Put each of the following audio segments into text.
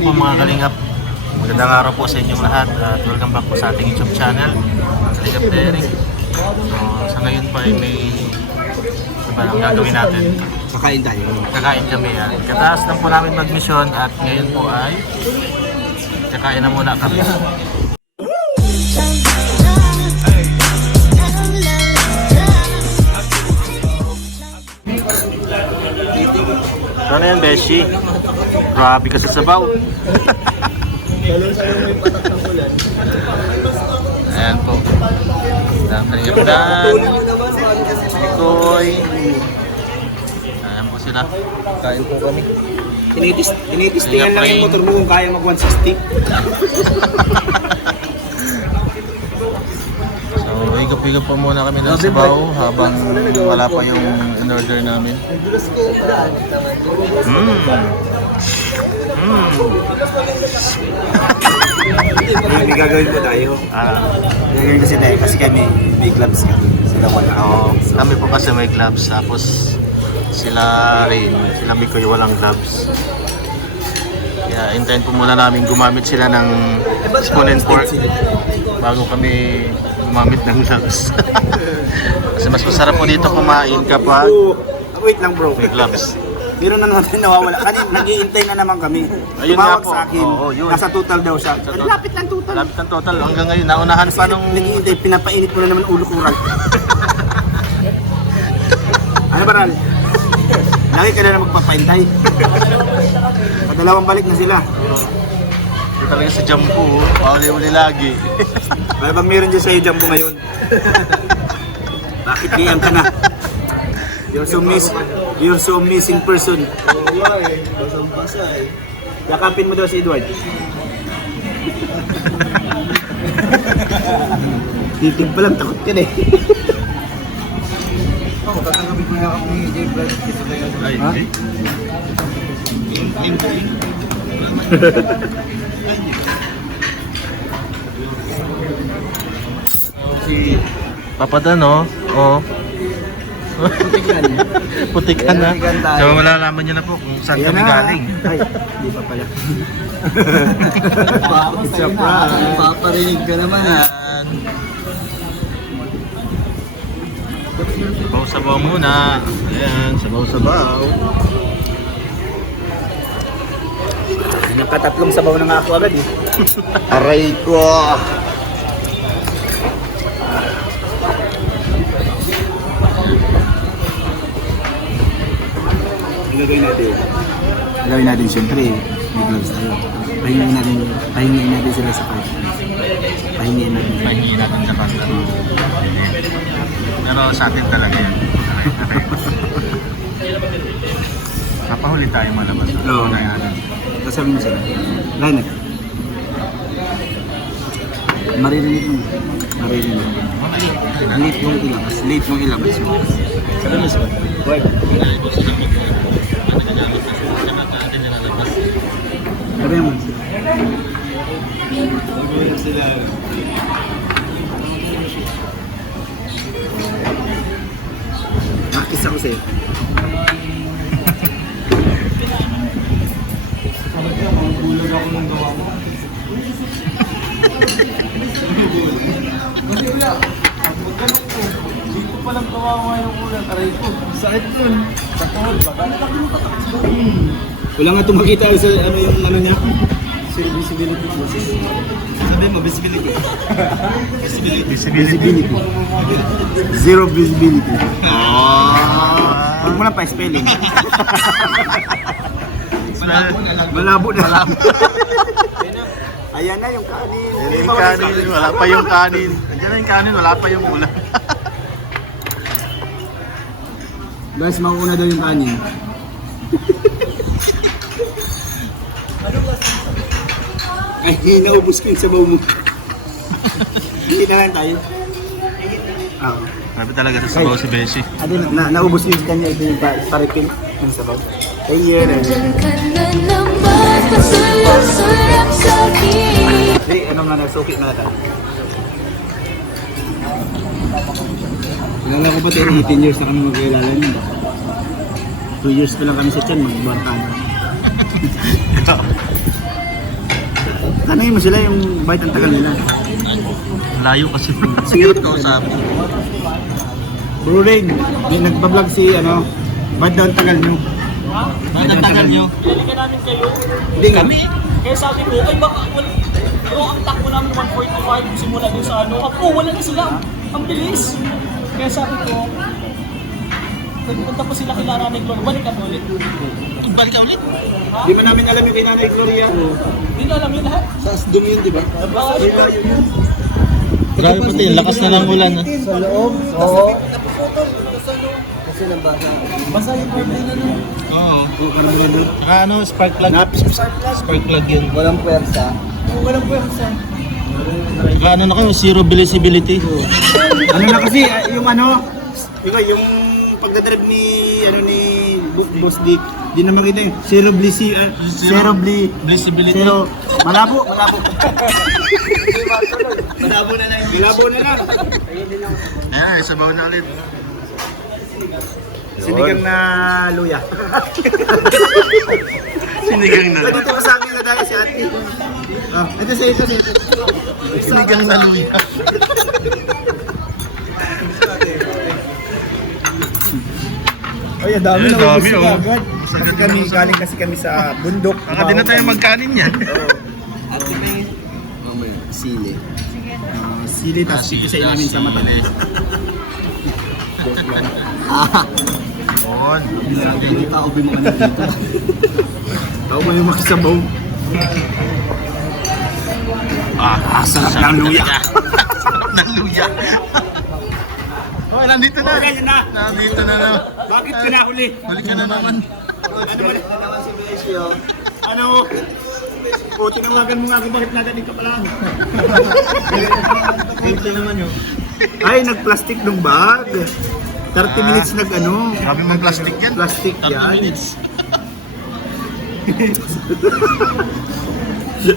po mga kalingap. Magandang araw po sa inyong lahat at welcome back po sa ating YouTube channel, Kalingap Derek. So, sa ngayon pa ay may ano ba ang gagawin natin? Kakain tayo. Kakain kami yan. Kataas lang po namin mag-mission at ngayon po ay kakain na muna kami. Ano yan, Beshi? Grabe ka sa sabaw. Ayan po. Kalingapdan. Ikoy. Ayan po sila. Kain po kami. Tinitestingan lang yung motor mo kung kaya mag 160. So, higap-higap po muna kami ng sabaw habang wala pa yung in-order namin. May gagawin po tayo. Gagawin kasi tayo kasi kami may gloves kami. Sila wala. Oo, kami po kasi may gloves tapos sila rin, sila Mikoy walang gloves. Kaya intent po muna namin gumamit sila ng spoon and fork bago kami gumamit ng gloves. Kasi mas masarap po dito kumain kapag Wait lang bro. may gloves. Meron na natin nawawala. Kanina nag-iintay na naman kami. Ayun nga Tumawag po. sa akin. Oo, yun. Nasa total daw siya. Lapit lang total. Lapit ng total hanggang ngayon. Naunahan pa nung... Nag-iintay, pinapainit mo na naman ulo ko, Ral. Ano ba, Ral? Lagi ka na magpapaintay. Padalawang balik na sila. Ito talaga si Jumbo. Pauli-uli lagi. Ano bang meron dyan sa'yo, Jumbo, ngayon? Bakit diyan ka na? You're so missing person. Yakapin mo daw si Edward. Titig pa lang, takot ka na eh. Kakakabit mo yakap ni J. Brad. Ay, Ha? si Papa Dan, oh. Oh. Putikan. Putikan na. Putikan tayo. So malalaman niyo na po kung saan kami galing. Ay, di pa pala. It's a prank. Paparinig ka naman. Sabaw-sabaw muna. Ayan, sabaw-sabaw. Nakatatlong sabaw na nga ako agad eh. Aray ko! Gagawin natin. Gagawin natin siyempre. May gloves tayo. Pahingin natin sila sa part. Pahingin natin. Pahingi natin sa kanta. Pero sa atin talaga yan. Kapahuli tayo malabas. Oo. Na yan. Kasabi mo sila. Line up. Maririnig mo. Maririnig. Late mong ilabas. Late mong ilabas. Sabi mo sila. Word. Sabi mo sila. Nakis ako sa'yo. Bulag ako ng gawa mo. Dito palang gawa mo yung ulan. Aray ko. Sakit dun. Sa tuhod ba? Wala nga tumakita sa ano yung ano niya. Visibility. Sabi mo, visibility. Visibility. Zero visibility. Huwag mo lang pa-spelling. Malabo na. Ayan na yung kanin. Yung kanin, wala pa yung kanin. Andiyan na yung kanin, wala pa yung ulam. Guys, mauna daw yung kanin. Ay, naubos ko yung sabaw mo. Hindi na lang tayo. Oo. Sabi talaga sa sabaw si Beshi. Ado, naubos yung kanya ito yung paripil ng sabaw. Ayun. Hindi, ano nga nasuki na natin. Kilala ko pa tayo, 18 years na kami magkilala niyo. 2 years pa lang kami sa tiyan, magbarkada. Tanungin mo sila yung bakit ang tagal nila. Layo kasi. Hirap kausapin. Bro Ring, nagbablog si ano, bakit daw ang tagal nyo? Bakit ang tagal nyo? Pinalikan namin kayo. Hindi kami. Kaya sabi ko, ay baka pero ang takbo namin 145 simula din sa ano. Wala na sila. Ang bilis. Kaya sabi ko, nagpunta po sila kila Nanay Gloria. Balik ka ulit. Balik ka ulit? Di ba namin alam yung kay Nanay Gloria? Hindi na alam yun lahat. Sa Asdom yun, di ba? Grabe pati, lakas na ng ulan. Ha? Sa loob? Oo. Kasi nang basa. Basa yung birthday na nun. Oo. Oo, karamihan. Saka ano, spark plug. Spark plug yun. Walang puwersa. Oo, walang puwersa. Saka ano na kayo, zero visibility. Ano na kasi, yung ano, yung pagdadrive ni, ano ni Boss Dick, di na makita yung zero Visibility. zero, malabo. Malabo na lang. Malabo na lang. Ayan, sabaw na ulit. Sinigang na luya. Sinigang na. Dito ka sa amin na dahil si ate. Ah, ito sa ito. Sinigang na luya. Ay, ang dami Ay, na dami, ubus oh. na agad. Sagad Kasi na kami, ubus. galing kasi kami sa bundok. Baka di na tayo magkanin yan. Ate may sili. Sili, tapos sili sa ilamin sa mata. On. Hindi pa ubi mo ano dito. Tao mo yung makasabaw. Sarap ng luya. Sarap ng luya. Oh, nandito na. Okay, yun na. Nandito na na. Bakit ka nahuli? Huli ka na naman. Ano ba naman si Besio? Ano? O, tinawagan mo nga kung bakit nagaling ka pala. Ito naman yun. Ay, nag-plastic ng bag. 30 minutes nag-ano. Grabe mong plastic yan. Plastic 30 yan. minutes.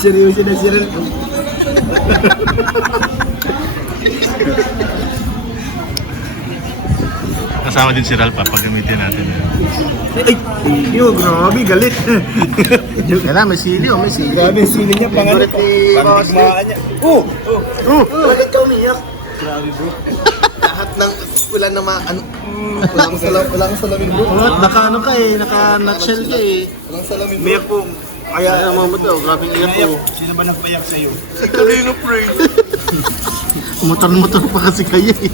Seryoso na si Ren. Kasama din si Ralph, papagamitin natin yan. Ay, yo, grabe, galit. Yan na, may sili o, may sili. Grabe, sili niya, pangalit. Pangtigmaan niya. Bakit ka umiyak? Grabe, bro. Lahat ng wala na ano wala kang salamin bro. Oh, naka ano ka eh, naka nutshell ka eh. Walang salamin bro. Umiyak po. Kaya naman mo to, grabe iyak po. Sino ba nagpayak sa'yo? Kanino pre? Motor-motor pa kasi kayo eh.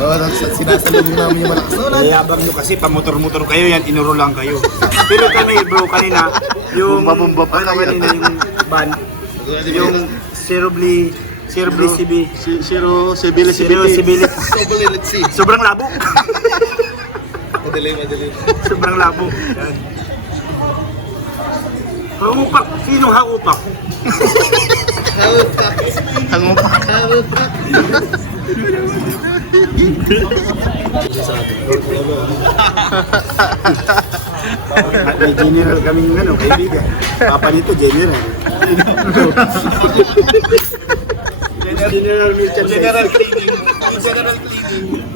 Oh, sinasalubong namin yung malakas na ulan. Yabang nyo kasi, pamotor-motor kayo yan, inuro lang kayo. Pero kami bro, kanina, yung Bumba-bumba pa ano kayo. kanina yung van, yung Serobli CB. Zero Zero civility. Civility. Sobali, let's see. Sobrang labo. Madali. Sobrang labo. Yan. Hangupak. Sinong hangupak? Hango pa. May general kaming ano, kaibigan. Papa nito, general. General merchandise. General cleaning. General cleaning.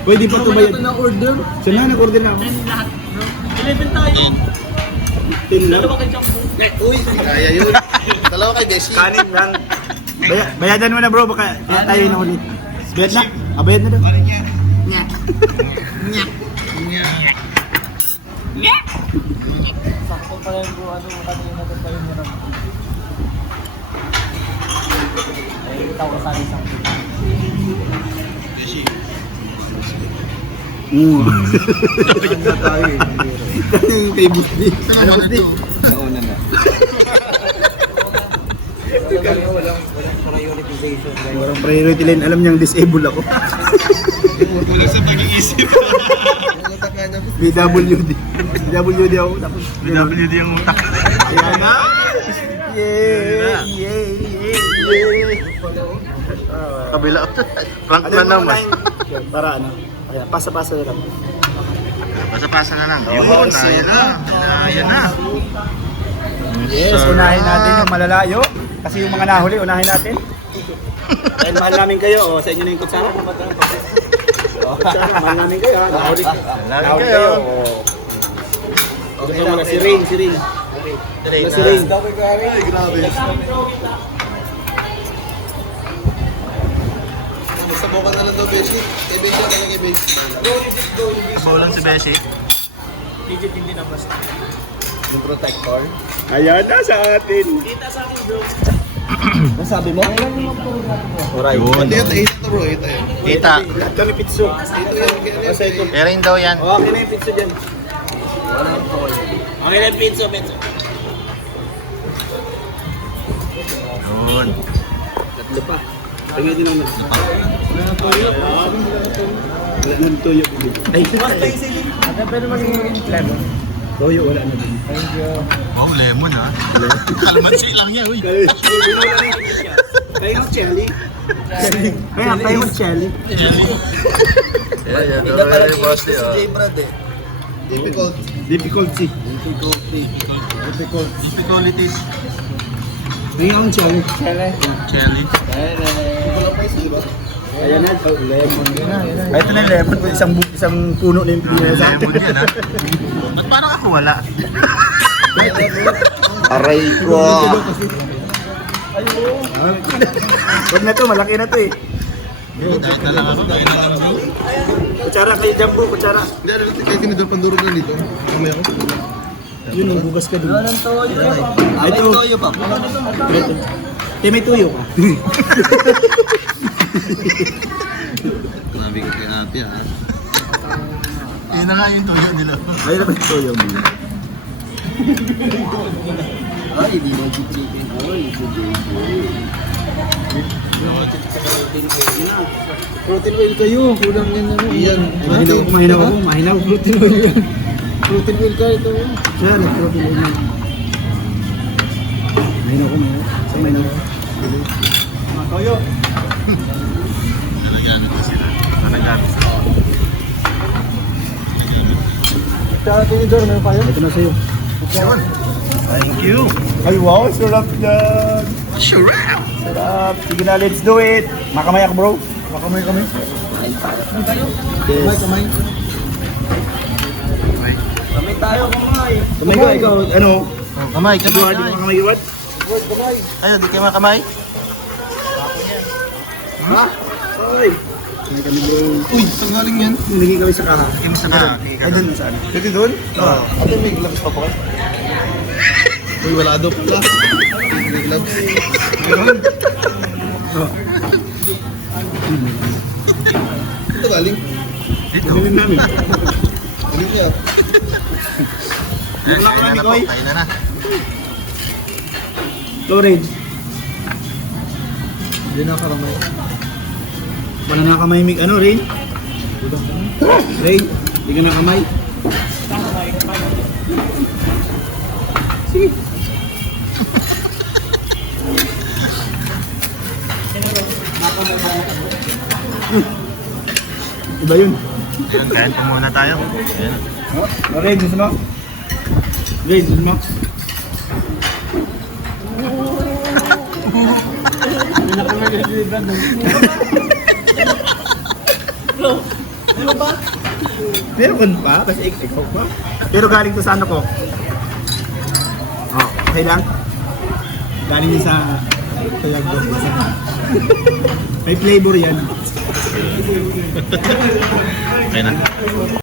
Pwede pa ito ba yun? na order. Saan na nag-order na ako? Lahat, bro. 11 tayo. 10 lang. Dalawa kay Jumbo. Uy, kaya yun. Dalawa kay Beshi. Kanin lang. Bayadan mo na bro, baka kaya tayo na ulit. Bayad na? Bayad na daw. Sakto pa yan bro. Ano, kanina natin tayo nila. Ay, itaw ka sa isang. Bayad na tayo eh. Kaya yung kay Busdi. Ano Busdi? Nauna na. Walang priority line. Alam niyang disable ako. Wala sa pag-iisip. Utak nga na. BWD. BWD ako. Tapos BWD ang utak. Ayan na! Yay! Kabila. Prank na naman. Para ano? Ayan, pasa-pasa na lang. Pasa-pasa na lang. Yun, ayan na. Ayan na. Yes, unahin natin yung malalayo. Kasi yung mga nahuli, unahin natin. Dahil mahal namin kayo, sa inyo na yung kutsara. Kutsara, mahal namin kayo. Nahuli kayo. Ito muna si Rain, si Rain. Rain, Si Rain. Ay, grabe. Sabukan na lang daw, Beshi. Kay Beshi ako kay Beshi. Bulan si Beshi. Digit hindi na basta. Yung protector. Ayan na sa atin. Kita sa akin bro. Ano sabi mo? Alright. Yun. Ito yun, ito bro, ito yun. Kita. Lahat kami pitso. Ito yun, Kasi ito. Rain daw yan. Oh, okay na yung pitso dyan. Okay na pizza. Yun. Tatlo pa. Tingnan din naman. Wala nang tuyo. Ay, pero magiging klaro. Toyo, wala na din. Wow, lemon ha. Kalamansi lang yan, uy. Tayo ng jelly. Kaya tayo ng jelly. Yan, Iba pala yung boss ni J-Brad eh. Difficult. Difficulty. Difficulties. Ngayon ang jelly. Jelly. Wala pa isa, diba? Ayan na, lemon. Ay, ito na yung lemon. Isang puno na yung pinila sa atin. Lemon yan ha. Ba't parang ako wala? Aray ko. Huwag na to, malaki na to eh. Dahil na lang ako. Kaya na lang ako. Kutsara kay Jambo, kutsara. Hindi, kaya tinidor pandurog lang dito. Mamaya ko. Yun, bugas ka dun. Walang toyo. Ay, toyo pa. May tuyo ka. Grabe ka kay ate ha. Yun na nga yung toyo nila. Ay, na ba yung tuyo mo? Ay, di ba chicken? Ay, Protein oil kayo, kulang yan ano. Iyan. Mahinaw ako, mahinaw protein oil yan. Protein oil ka ito. Yan, protein oil yan. Mahinaw ko, mahinaw. Sa mahinaw ko. Toyo. Nalagamit na sila. Nalagamit sila. Tsaka tinidor, meron pa yun? Ito na sa'yo. Thank you. Ay, wow, sarap yan. Sure. Sarap. Sige na, let's do it. Makamay ako, bro. Makamay kami. Yes. Kamay. Kami tayo kumay. Kamay ka, ikaw, ano? Oh, kamay, Kamay, kamay. di mo makamay iwat? Ayun, di kayo makamay? Ha? Ay. Kamay kami, bro. Uy, saan galing yan? Nilagay kami sa kaha. Kim sa na. Ay, doon, saan? Dito doon? Oo. Ate, may gloves pa po kayo? Uy, wala daw pala. May gloves. Ito galing. Dito. Kamay namin. Galing niya. Eh, kaya na po. Kaya na na. Lorraine. Hindi na karamay. Wala na kamay, Mick. Ano, Rain? Rain, hindi ka na kamay. Sige. Iba yun. Ayun, kain po muna tayo. Ayun. Rain, gusto mo? Rain, gusto mo? Bro, ano ba? Meron pa, kasi ikaw pa. Pero galing to sa ano ko. Oh, okay lang? Galing din sa tayag ko. May flavor yan. Okay na.